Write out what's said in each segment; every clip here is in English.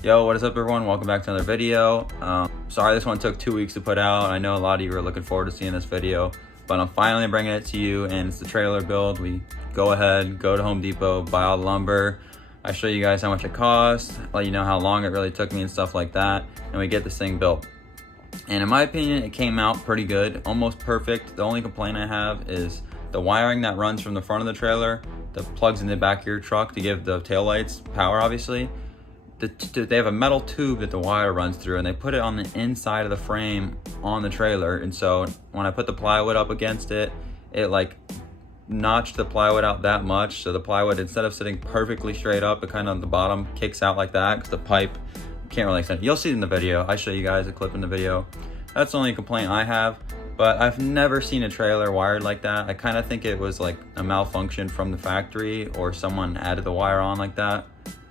Yo, what is up everyone? Welcome back to another video. Sorry this one took 2 weeks to put out. I know a lot of you are looking forward to seeing this video, but I'm finally bringing it to you, and it's the trailer build. We go ahead, go to Home Depot, buy all the lumber. I show you guys how much it cost, let you know how long it really took me and stuff like that, and we get this thing built. And in my opinion, it came out pretty good, almost perfect. The only complaint I have is the wiring that runs from the front of the trailer that plugs in the back of your truck to give the taillights power, obviously. They have a metal tube that the wire runs through, and they put it on the inside of the frame on the trailer. And so when I put the plywood up against it, it like notched the plywood out that much. So the plywood, instead of sitting perfectly straight up, it kind of on the bottom kicks out like that because the pipe can't really extend. You'll see it in the video. I show you guys a clip in the video. That's the only complaint I have, but I've never seen a trailer wired like that. I kind of think it was like a malfunction from the factory, or someone added the wire on like that.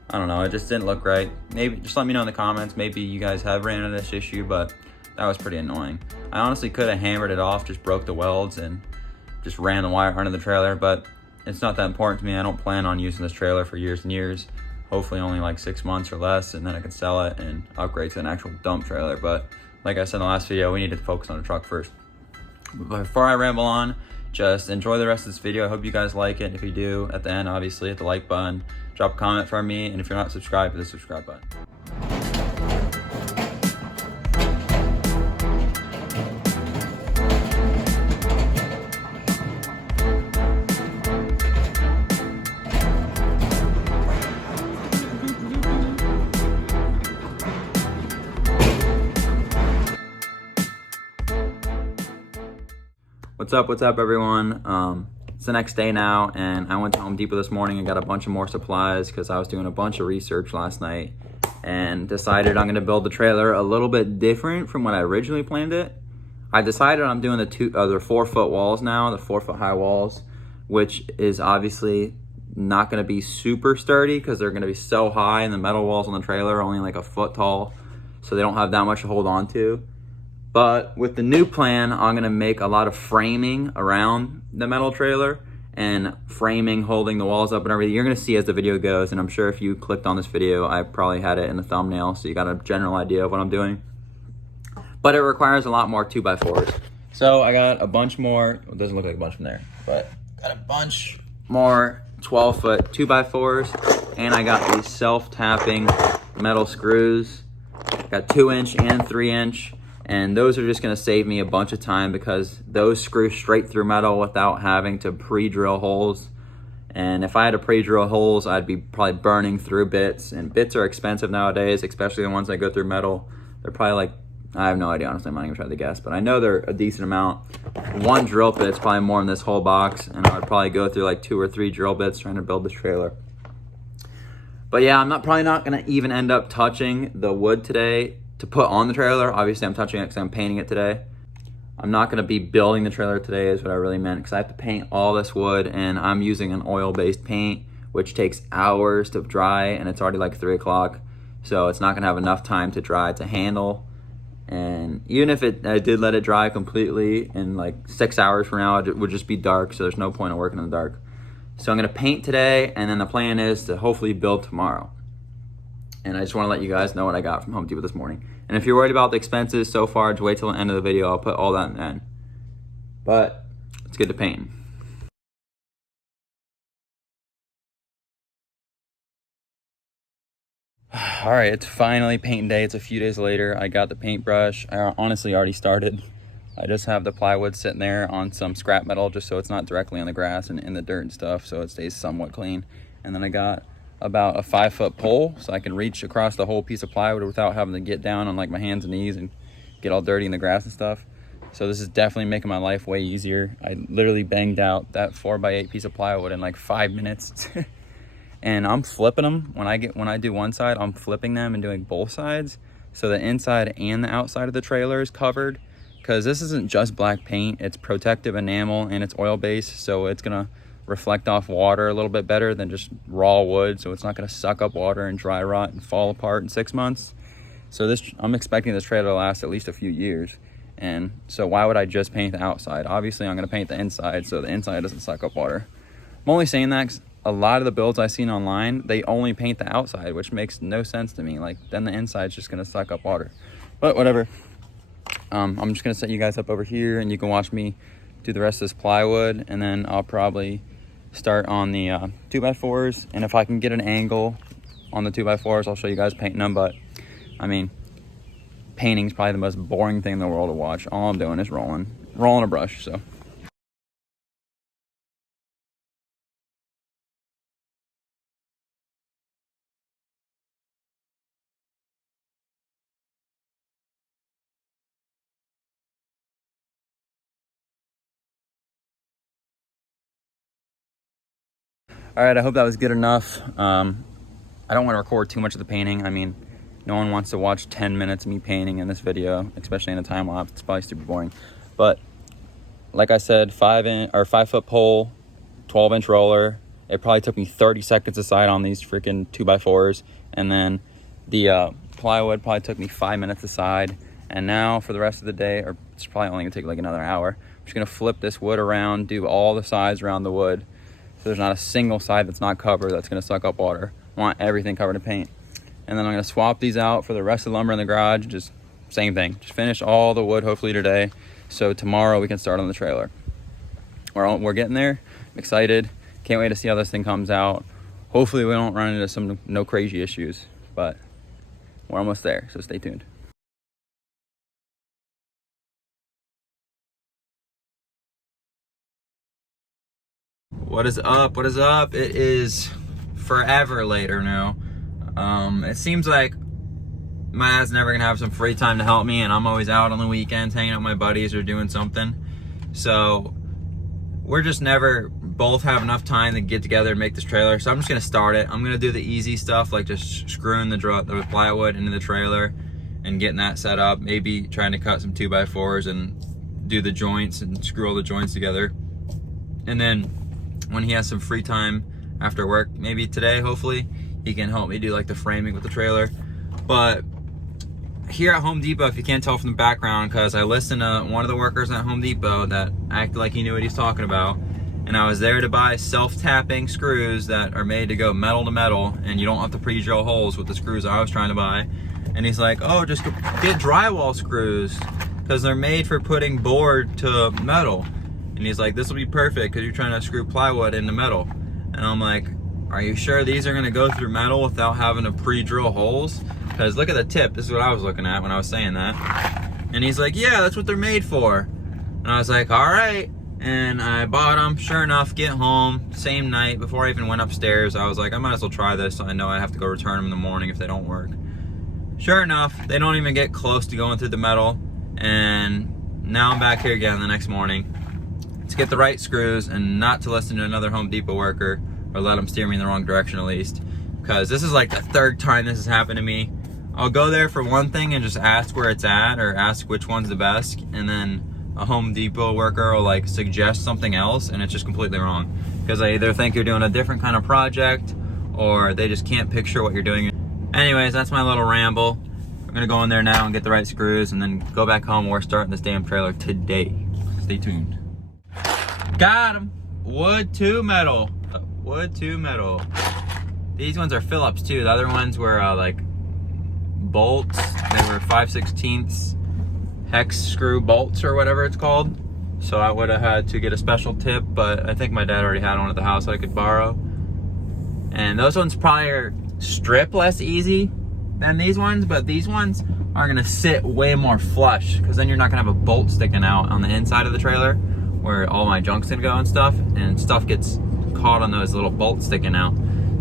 I don't know, it just didn't look right. Maybe just let me know in the comments, maybe you guys have ran into this issue, but that was pretty annoying. I honestly could have hammered it off, just broke the welds and just ran the wire under the trailer, but it's not that important to me. I don't plan on using this trailer for years and years. Hopefully only like 6 months or less, and then I can sell it and upgrade to an actual dump trailer. But like I said in the last video, we need to focus on the truck first. But before I ramble on, just enjoy the rest of this video. I hope you guys like it. If you do, at the end, obviously hit the like button, drop a comment for me, and if you're not subscribed, hit the subscribe button. What's up everyone? It's the next day now, and I went to Home Depot this morning and got a bunch of more supplies because I was doing a bunch of research last night and decided I'm going to build the trailer a little bit different from what I originally planned it. I decided I'm doing the 4 foot walls now, the 4 foot high walls, which is obviously not going to be super sturdy because they're going to be so high, and the metal walls on the trailer are only like a foot tall, so they don't have that much to hold on to. But with the new plan, I'm gonna make a lot of framing around the metal trailer, and framing holding the walls up and everything. You're gonna see as the video goes, and I'm sure if you clicked on this video, I probably had it in the thumbnail, so you got a general idea of what I'm doing. But it requires a lot more 2x4s. So I got a bunch more, it doesn't look like a bunch from there, but got a bunch more 12 foot 2x4s, and I got these self-tapping metal screws. Got 2-inch and 3-inch. And those are just gonna save me a bunch of time because those screw straight through metal without having to pre-drill holes. And if I had to pre-drill holes, I'd be probably burning through bits. And bits are expensive nowadays, especially the ones that go through metal. They're probably like, I have no idea, honestly, I'm not even trying to guess, but I know they're a decent amount. One drill bit's probably more than this whole box, and I would probably go through like 2 or 3 drill bits trying to build this trailer. But yeah, I'm probably not gonna even end up touching the wood today to put on the trailer. Obviously I'm touching it because I'm painting it today. I'm not going to be building the trailer today is what I really meant, because I have to paint all this wood, and I'm using an oil-based paint which takes hours to dry, and it's already like 3 o'clock, so it's not going to have enough time to dry to handle. And even if I did let it dry completely, in like 6 hours from now it would just be dark, so there's no point in working in the dark. So I'm going to paint today, and then the plan is to hopefully build tomorrow. And I just want to let you guys know what I got from Home Depot this morning. And if you're worried about the expenses so far, just wait till the end of the video. I'll put all that in the end. But let's get to painting. All right, it's finally painting day. It's a few days later. I got the paintbrush. I honestly already started. I just have the plywood sitting there on some scrap metal just so it's not directly on the grass and in the dirt and stuff, so it stays somewhat clean. And then I got about a 5 foot pole so I can reach across the whole piece of plywood without having to get down on like my hands and knees and get all dirty in the grass and stuff. So this is definitely making my life way easier. I literally banged out that 4x8 piece of plywood in like 5 minutes. And I'm flipping them when I do one side. I'm flipping them and doing both sides, so the inside and the outside of the trailer is covered, because this isn't just black paint, it's protective enamel and it's oil based, so it's gonna reflect off water a little bit better than just raw wood, so it's not going to suck up water and dry rot and fall apart in 6 months. So I'm expecting this trailer to last at least a few years, and so why would I just paint the outside? Obviously I'm going to paint the inside so the inside doesn't suck up water. I'm only saying that 'cause a lot of the builds I've seen online, they only paint the outside, which makes no sense to me. Like, then the inside's just gonna suck up water. But whatever. I'm just gonna set you guys up over here, and you can watch me do the rest of this plywood, and then I'll probably start on the 2x4s. And if I can get an angle on the 2x4s, I'll show you guys painting them. But I mean, painting's probably the most boring thing in the world to watch. All I'm doing is rolling a brush. So all right, I hope that was good enough. I don't want to record too much of the painting. I mean, no one wants to watch 10 minutes of me painting in this video, especially in a time lapse. It's probably super boring. But like I said, 5-foot pole, 12-inch roller. It probably took me 30 seconds to side on these freaking 2x4s. And then the plywood probably took me 5 minutes to side. And now for the rest of the day, or it's probably only gonna take like another hour, I'm just gonna flip this wood around, do all the sides around the wood. So there's not a single side that's not covered that's gonna suck up water. I want everything covered in paint. And then I'm gonna swap these out for the rest of the lumber in the garage. Just same thing. Just finish all the wood hopefully today, so tomorrow we can start on the trailer. We're getting there. I'm excited. Can't wait to see how this thing comes out. Hopefully we don't run into no crazy issues, but we're almost there, so stay tuned. What is up? What is up? It is forever later now. It seems like my dad's never gonna have some free time to help me, and I'm always out on the weekends hanging out with my buddies or doing something. So we're just never both have enough time to get together and make this trailer. So I'm just gonna start it. I'm gonna do the easy stuff, like just screwing the plywood into the trailer and getting that set up. Maybe trying to cut some 2x4s and do the joints and screw all the joints together. And then when he has some free time after work, maybe today, hopefully, he can help me do like the framing with the trailer. But here at Home Depot, if you can't tell from the background, because I listened to one of the workers at Home Depot that acted like he knew what he's talking about, and I was there to buy self-tapping screws that are made to go metal to metal, and you don't have to pre-drill holes with the screws I was trying to buy. And he's like, oh, just get drywall screws, because they're made for putting board to metal. And he's like, this will be perfect because you're trying to screw plywood into metal. And I'm like, are you sure these are gonna go through metal without having to pre-drill holes? Because look at the tip. This is what I was looking at when I was saying that. And he's like, yeah, that's what they're made for. And I was like, all right. And I bought them. Sure enough, get home, same night, before I even went upstairs, I was like, I might as well try this. So I know I have to go return them in the morning if they don't work. Sure enough, they don't even get close to going through the metal. And now I'm back here again the next morning to get the right screws and not to listen to another Home Depot worker, or let them steer me in the wrong direction at least. Because this is like the third time this has happened to me. I'll go there for one thing and just ask where it's at, or ask which one's the best, and then a Home Depot worker will like suggest something else, and it's just completely wrong. Because they either think you're doing a different kind of project, or they just can't picture what you're doing. Anyways, that's my little ramble. I'm gonna go in there now and get the right screws, and then go back home. We're starting this damn trailer today. Stay tuned. Got him. Wood to metal. Wood to metal. These ones are Phillips too. The other ones were like bolts. They were 5/16 hex screw bolts or whatever it's called. So I would have had to get a special tip, but I think my dad already had one at the house I could borrow. And those ones probably are strip less easy than these ones, but these ones are gonna sit way more flush, because then you're not gonna have a bolt sticking out on the inside of the trailer where all my junk's gonna go and stuff gets caught on those little bolts sticking out.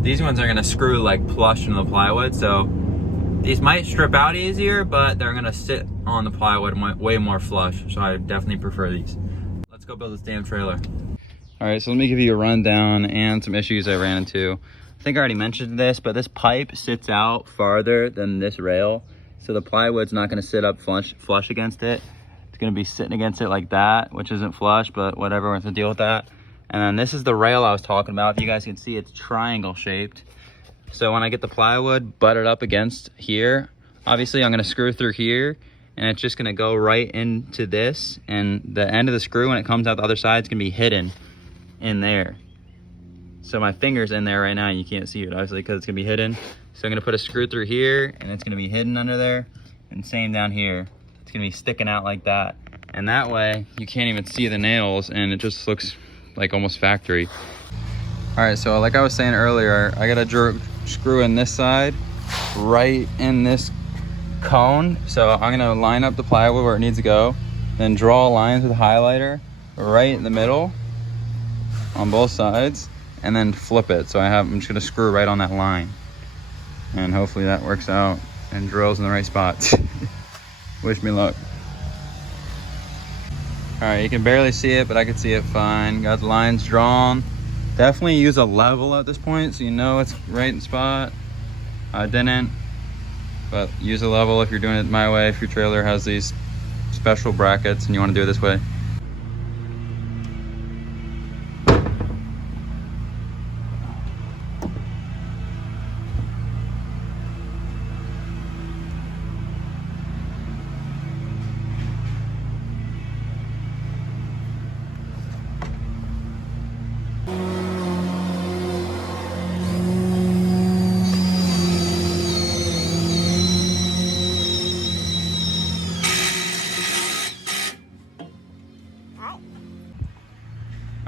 These ones are gonna screw like plush into the plywood, so these might strip out easier, but they're gonna sit on the plywood way more flush, so I definitely prefer these. Let's go build this damn trailer. All right, so let me give you a rundown and some issues I ran into. I think I already mentioned this, but this pipe sits out farther than this rail, so the plywood's not gonna sit up flush against it. It's gonna be sitting against it like that, which isn't flush, but whatever, we're gonna deal with that. And then this is the rail I was talking about. If you guys can see, it's triangle shaped. So when I get the plywood butted up against here, obviously I'm gonna screw through here, and it's just gonna go right into this, and the end of the screw, when it comes out the other side, is gonna be hidden in there. So my finger's in there right now and you can't see it obviously because it's gonna be hidden. So I'm gonna put a screw through here and it's gonna be hidden under there. And same down here. It's gonna be sticking out like that. And that way you can't even see the nails and it just looks like almost factory. All right, so like I was saying earlier, I got a screw in this side, right in this cone. So I'm gonna line up the plywood where it needs to go, then draw lines with a highlighter right in the middle on both sides, and then flip it. So I'm just gonna screw right on that line. And hopefully that works out and drills in the right spots. Wish me luck. All right, you can barely see it, but I can see it fine. Got the lines drawn. Definitely use a level at this point so you know it's right in spot. I didn't, but use a level if you're doing it my way, if your trailer has these special brackets and you want to do it this way.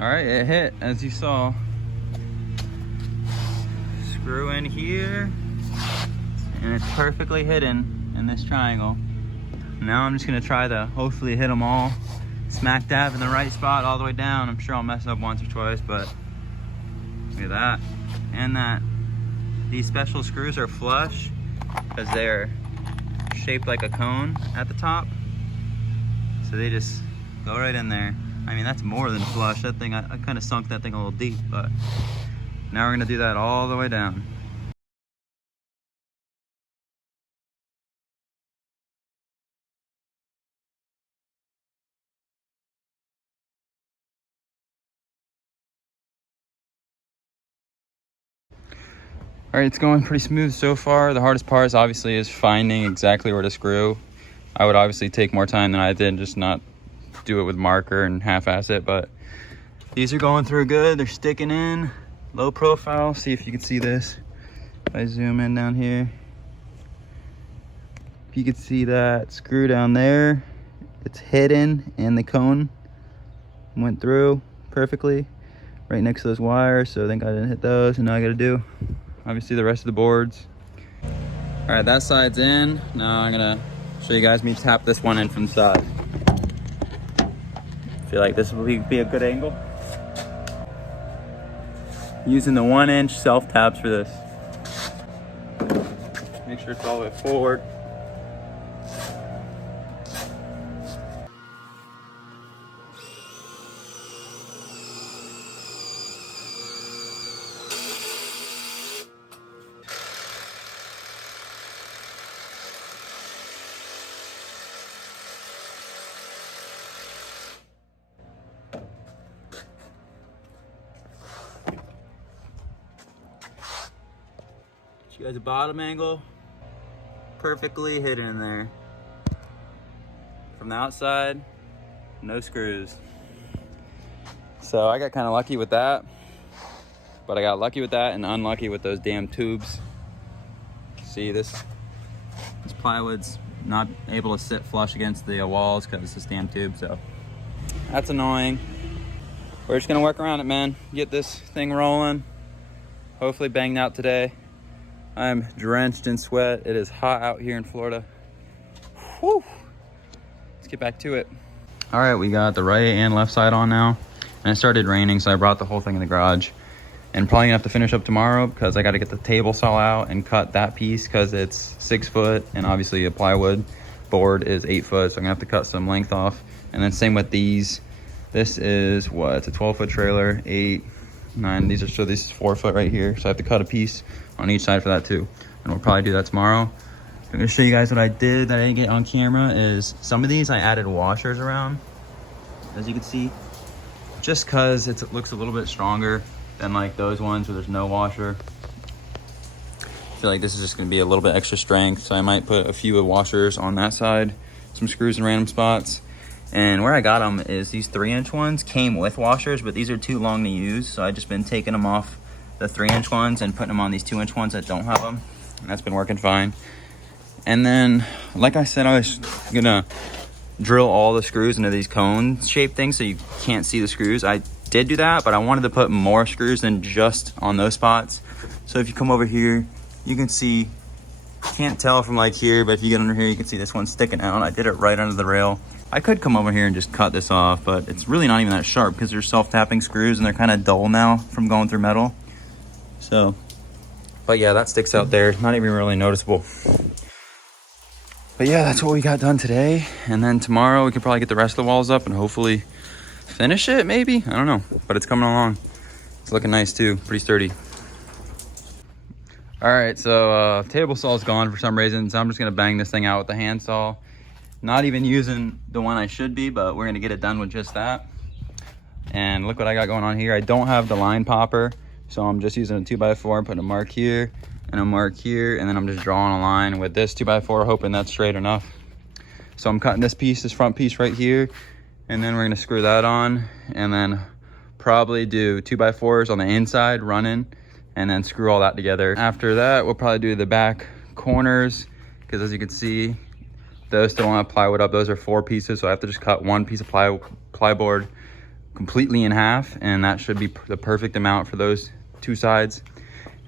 All right, it hit as you saw. Screw in here, and it's perfectly hidden in this triangle. Now I'm just gonna try to hopefully hit them all smack dab in the right spot all the way down. I'm sure I'll mess up once or twice, but look at that. And that these special screws are flush because they're shaped like a cone at the top. So they just go right in there. I mean, that's more than flush. That thing, I kind of sunk that thing a little deep, but now we're gonna do that all the way down. All right, it's going pretty smooth so far. The hardest part obviously is finding exactly where to screw. I would obviously take more time than I did, just not do it with marker and half-ass it, but these are going through good. They're sticking in, low profile. See if you can see this. If I zoom in down here, if you can see that screw down there, it's hidden and the cone went through perfectly right next to those wires. So I think I didn't hit those, and now I gotta do obviously the rest of the boards. All right, that side's in. Now I'm gonna show you guys me tap this one in from the side. Feel like this will be a good angle. Using the 1-inch self taps for this. Make sure it's all the way forward. You guys a bottom angle, perfectly hidden in there. From the outside, no screws. So I got kind of lucky with that, but I got lucky with that and unlucky with those damn tubes. See, this plywood's not able to sit flush against the walls because it's this damn tube, so that's annoying. We're just gonna work around it, man. Get this thing rolling. Hopefully banged out today. I'm drenched in sweat. It is hot out here in Florida. Whew. Let's get back to it. All right, we got the right and left side on now. And it started raining, so I brought the whole thing in the garage. And probably gonna have to finish up tomorrow because I gotta get the table saw out and cut that piece because it's 6 foot, and obviously a plywood board is 8 foot, so I'm gonna have to cut some length off. And then same with these. This is what? It's a 12-foot trailer, 8, 9. This is 4 foot right here, so I have to cut a piece on each side for that too, and we'll probably do that tomorrow. I'm gonna show you guys what I did that I didn't get on camera. Is some of these I added washers around, as you can see, just because it looks a little bit stronger than like those ones where there's no washer. I feel like this is just gonna be a little bit extra strength, so I might put a few washers on that side, some screws in random spots. And where I got them is these 3-inch ones came with washers, but these are too long to use, so I've just been taking them off the 3-inch ones and putting them on these 2-inch ones that don't have them. And that's been working fine. And then, like I said, I was gonna drill all the screws into these cone shaped things so you can't see the screws. I did do that, but I wanted to put more screws than just on those spots. So if you come over here, you can see, can't tell from like here, but if you get under here, you can see this one sticking out. I did it right under the rail. I could come over here and just cut this off, but it's really not even that sharp because they're self-tapping screws and they're kind of dull now from going through metal. So, but yeah, that sticks out there. Not even really noticeable. But yeah, that's what we got done today. And then tomorrow we could probably get the rest of the walls up and hopefully finish it, maybe? I don't know, but it's coming along. It's looking nice too, pretty sturdy. All right, so table saw's gone for some reason, so I'm just gonna bang this thing out with the hand saw. Not even using the one I should be, but we're gonna get it done with just that. And look what I got going on here. I don't have the line popper, so I'm just using a 2x4, putting a mark here and a mark here, and then I'm just drawing a line with this 2x4, hoping that's straight enough. So I'm cutting this piece, this front piece right here, and then we're gonna screw that on, and then probably do 2x4s on the inside running, and then screw all that together. After that, we'll probably do the back corners, because as you can see, those still don't have plywood up. Those are 4 pieces, so I have to just cut one piece of plyboard completely in half, and that should be the perfect amount for those 2 sides.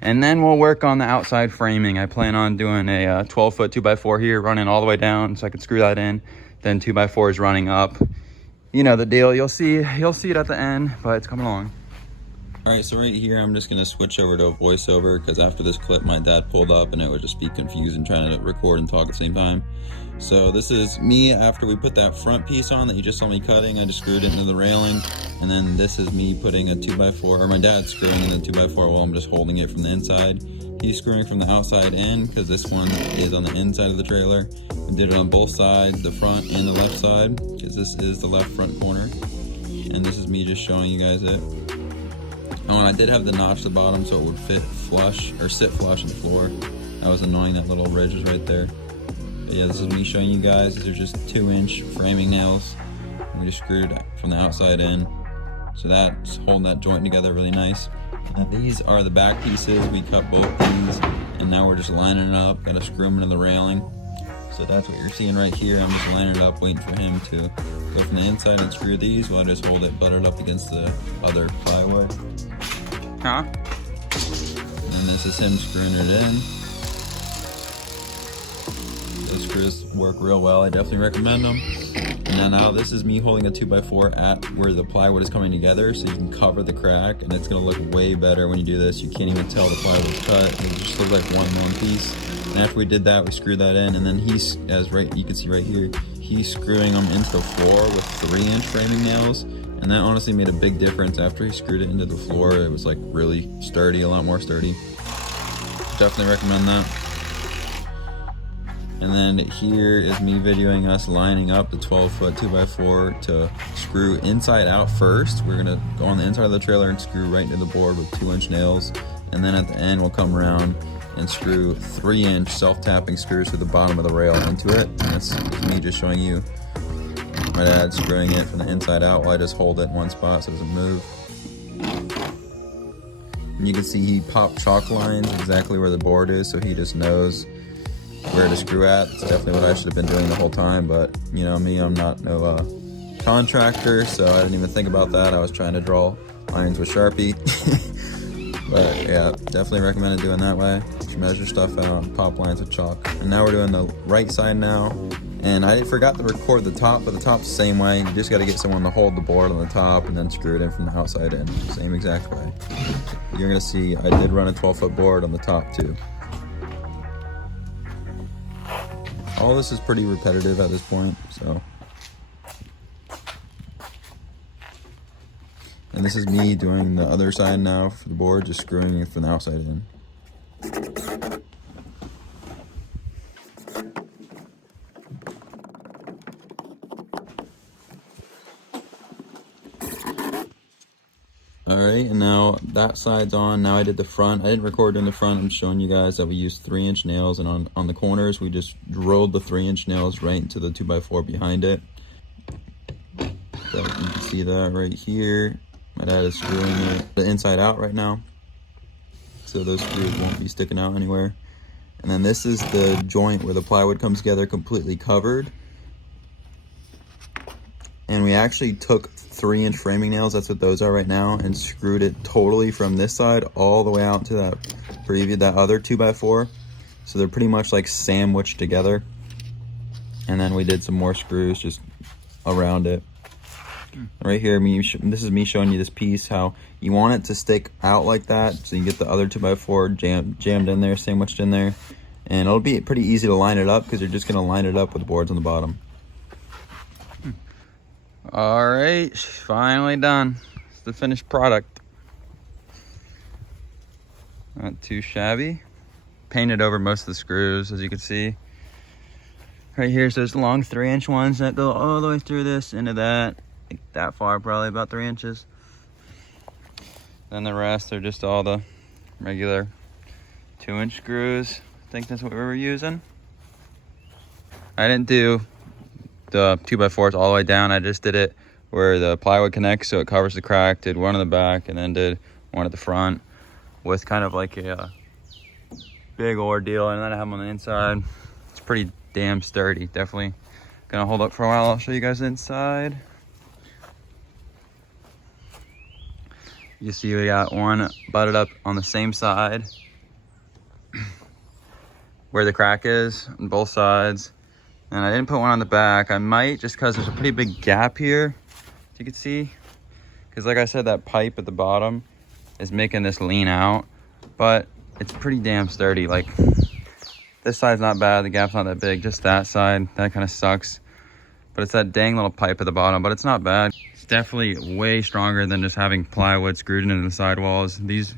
And then we'll work on the outside framing. I plan on doing a 12-foot 2x4 here, running all the way down so I can screw that in. Then 2x4 is running up. You know the deal. You'll see it at the end, but it's coming along. All right, so right here, I'm just gonna switch over to a voiceover because after this clip, my dad pulled up and it would just be confusing trying to record and talk at the same time. So this is me after we put that front piece on that you just saw me cutting. I just screwed it into the railing. And then this is me putting a 2x4, or my dad screwing in the 2x4 while I'm just holding it from the inside. He's screwing from the outside in because this one is on the inside of the trailer. We did it on both sides, the front and the left side, because this is the left front corner. And this is me just showing you guys it. Oh, and I did have the notch at the bottom so it would fit flush, or sit flush on the floor. That was annoying, that little ridge is right there. But yeah, this is me showing you guys. These are just 2-inch framing nails. We just screwed from the outside in. So that's holding that joint together really nice. And these are the back pieces. We cut both these, and now we're just lining it up. Gotta screw them into the railing. So that's what you're seeing right here. I'm just lining it up, waiting for him to go from the inside and screw these while I just hold it buttered up against the other plywood. Huh? And this is him screwing it in. Those screws work real well. I definitely recommend them. And then now this is me holding a 2x4 at where the plywood is coming together so you can cover the crack, and it's gonna look way better when you do this. You can't even tell the plywood's cut. It just looks like one long piece. And after we did that, we screwed that in, and then he's, you can see right here, he's screwing them into the floor with 3-inch framing nails. And that honestly made a big difference. After he screwed it into the floor, it was like really sturdy, a lot more sturdy. Definitely recommend that. And then here is me videoing us lining up the 12-foot 2x4 to screw inside out first. We're gonna go on the inside of the trailer and screw right into the board with 2-inch nails. And then at the end, we'll come around and screw 3-inch self-tapping screws to the bottom of the rail into it. And that's me just showing you my dad screwing it from the inside out while I just hold it in one spot so it doesn't move. And you can see he popped chalk lines exactly where the board is, so he just knows where to screw at. It's definitely what I should have been doing the whole time, but you know me, I'm not no contractor, so I didn't even think about that. I was trying to draw lines with Sharpie. But yeah, definitely recommend doing that way. Just measure stuff out, pop lines with chalk. And now we're doing the right side now. And I forgot to record the top, but the top's the same way. You just gotta get someone to hold the board on the top and then screw it in from the outside in. Same exact way. You're gonna see I did run a 12-foot board on the top too. All this is pretty repetitive at this point, so. And this is me doing the other side now for the board, just screwing it from the outside in. Alright, and now that side's on. Now I did the front. I didn't record in the front. I'm showing you guys that we used 3-inch nails, and on the corners, we just drilled the 3-inch nails right into the 2x4 behind it. So you can see that right here. My dad is screwing it the inside out right now. so those screws won't be sticking out anywhere. And then this is the joint where the plywood comes together completely covered. And we actually took 3-inch framing nails, that's what those are right now, and screwed it totally from this side all the way out to that other 2x4. So they're pretty much like sandwiched together. And then we did some more screws just around it. Right here, this is me showing you this piece, how you want it to stick out like that, so you get the other 2x4 jammed in there, sandwiched in there. And it'll be pretty easy to line it up because you're just gonna line it up with boards on the bottom. All right, finally done. It's the finished product. Not too shabby. Painted over most of the screws, as you can see. Right here's those long 3-inch ones that go all the way through this into that. Like that far, probably about 3 inches. Then the rest are just all the regular 2-inch screws. I think that's what we were using. I didn't do the 2x4s all the way down. I just did it where the plywood connects so it covers the crack. Did one in the back and then did one at the front with kind of like a big ordeal. And then I have them on the inside. It's pretty damn sturdy. Definitely gonna hold up for a while. I'll show you guys the inside. You see we got one butted up on the same side where the crack is on both sides. And I didn't put one on the back. I might, just because there's a pretty big gap here, as you can see. Because like I said, that pipe at the bottom is making this lean out. But it's pretty damn sturdy. Like, this side's not bad, the gap's not that big. Just that side, that kind of sucks. But it's that dang little pipe at the bottom, but it's not bad. It's definitely way stronger than just having plywood screwed into the sidewalls. These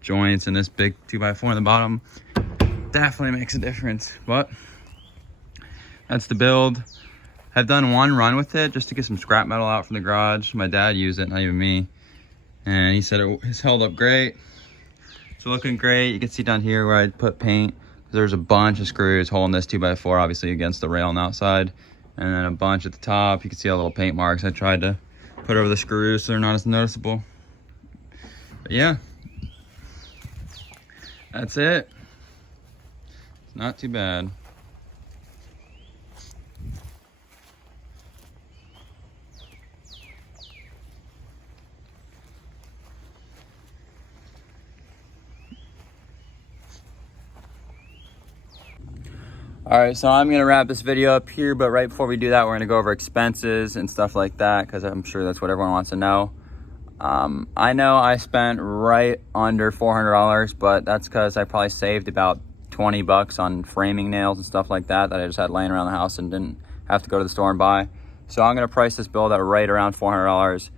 joints and this big 2x4 on the bottom definitely makes a difference. But that's the build. I've done one run with it just to get some scrap metal out from the garage. My dad used it, not even me. And he said it's held up great. It's looking great. You can see down here where I put paint. There's a bunch of screws holding this 2x4 obviously against the rail on the outside. And then a bunch at the top. You can see all the little paint marks I tried to put over the screws so they're not as noticeable. But yeah, that's it. It's not too bad. All right, so I'm gonna wrap this video up here, but right before we do that, we're gonna go over expenses and stuff like that, because I'm sure that's what everyone wants to know. I know I spent right under $400, but that's because I probably saved about 20 bucks on framing nails and stuff like that I just had laying around the house and didn't have to go to the store and buy. So I'm gonna price this build at right around $400,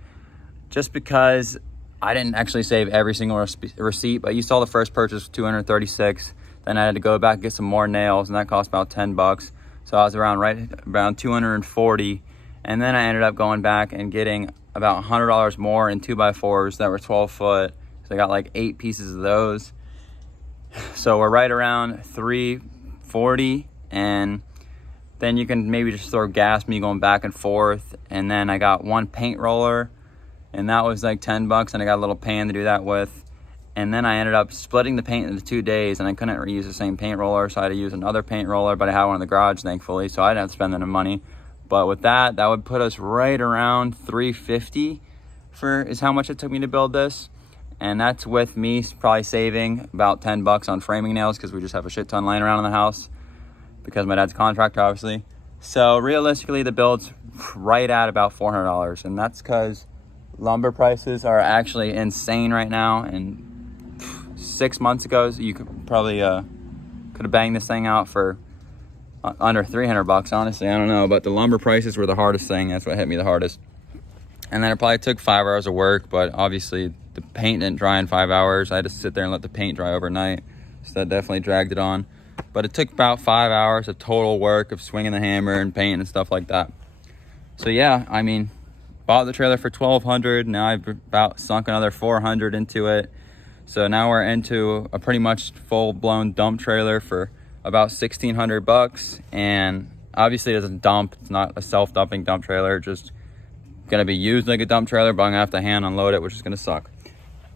just because I didn't actually save every single receipt, but you saw the first purchase was $236. Then I had to go back and get some more nails, and that cost about 10 bucks. So I was around 240. And then I ended up going back and getting about $100 more in 2x4s that were 12 foot. So I got like 8 pieces of those. So we're right around 340. And then you can maybe just throw gas me going back and forth. And then I got one paint roller, and that was like 10 bucks. And I got a little pan to do that with. And then I ended up splitting the paint into 2 days, and I couldn't reuse the same paint roller, so I had to use another paint roller, but I had one in the garage, thankfully, so I didn't have to spend any money. But with that would put us right around $350 is how much it took me to build this. And that's with me probably saving about 10 bucks on framing nails, because we just have a shit ton laying around in the house, because my dad's a contractor, obviously. So realistically, the build's right at about $400, and that's because lumber prices are actually insane right now. And 6 months ago, you could probably could have banged this thing out for under 300 bucks, honestly. I don't know, but the lumber prices were the hardest thing. That's what hit me the hardest. And then it probably took 5 hours of work, but obviously the paint didn't dry in 5 hours. I had to sit there and let the paint dry overnight, so that definitely dragged it on. But it took about 5 hours of total work of swinging the hammer and paint and stuff like that. So yeah, I mean, bought the trailer for $1,200. Now I've about sunk another $400 into it. So now we're into a pretty much full-blown dump trailer for about $1,600. And obviously it's a dump. It's not a self-dumping dump trailer. It's just gonna be used like a dump trailer, but I'm gonna have to hand unload it, which is gonna suck.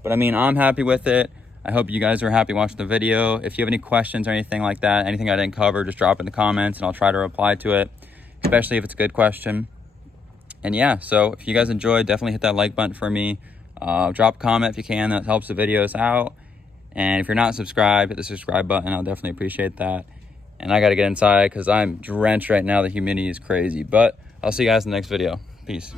But I mean, I'm happy with it. I hope you guys are happy watching the video. If you have any questions or anything like that, anything I didn't cover, just drop in the comments and I'll try to reply to it, especially if it's a good question. And yeah, so if you guys enjoyed, definitely hit that like button for me. Drop a comment if you can, that helps the videos out. And if you're not subscribed, hit the subscribe button. I'll definitely appreciate that. And I got to get inside because I'm drenched right now. The humidity is crazy. But I'll see you guys in the next video. Peace.